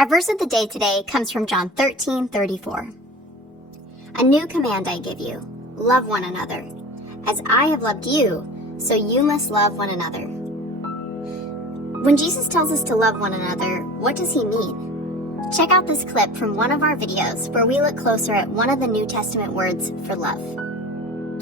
Our verse of the day today comes from John 13:34. A new command I give you, love one another. As I have loved you, so you must love one another. When Jesus tells us to love one another, what does he mean? Check out this clip from one of our videos where we look closer at one of the New Testament words for love.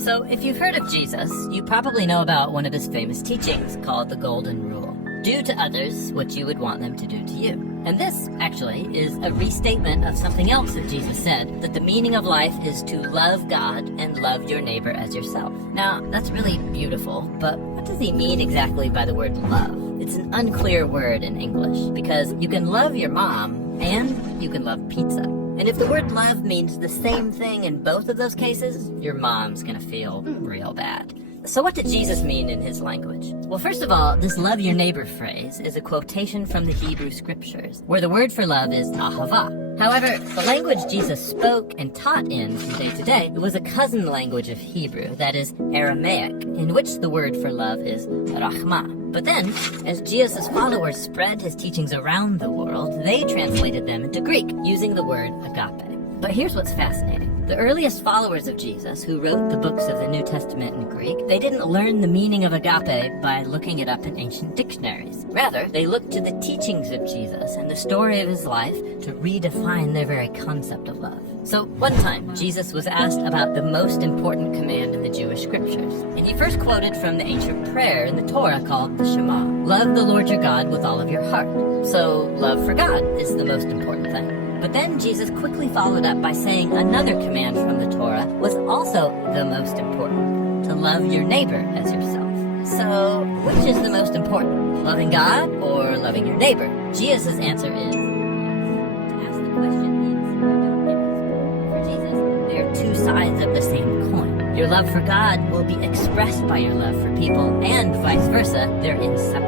So, if you've heard of Jesus, you probably know about one of his famous teachings called the Golden Rule. Do to others what you would want them to do to you. And this, actually, is a restatement of something else that Jesus said, that the meaning of life is to love God and love your neighbor as yourself. Now, that's really beautiful, but what does he mean exactly by the word love? It's an unclear word in English, because you can love your mom and you can love pizza. And if the word love means the same thing in both of those cases, your mom's gonna feel real bad. So what did Jesus mean in his language? Well, first of all, this love your neighbor phrase is a quotation from the Hebrew scriptures, where the word for love is ahava. However, the language Jesus spoke and taught in from day to day, it was a cousin language of Hebrew, that is Aramaic, in which the word for love is rachma. But then, as Jesus' followers spread his teachings around the world, they translated them into Greek, using the word agape. But here's what's fascinating. The earliest followers of Jesus, who wrote the books of the New Testament in Greek, they didn't learn the meaning of agape by looking it up in ancient dictionaries. Rather, they looked to the teachings of Jesus and the story of his life to redefine their very concept of love. So, one time, Jesus was asked about the most important command in the Jewish scriptures. And he first quoted from the ancient prayer in the Torah called the Shema. Love the Lord your God with all of your heart. So, love for God is the most important thing. But then Jesus quickly followed up by saying another command from the Torah was also the most important, to love your neighbor as yourself. So, which is the most important, loving God or loving your neighbor? Jesus' answer is, to ask the question means you don't give it. For Jesus, they are two sides of the same coin. Your love for God will be expressed by your love for people, and vice versa, they're inseparable.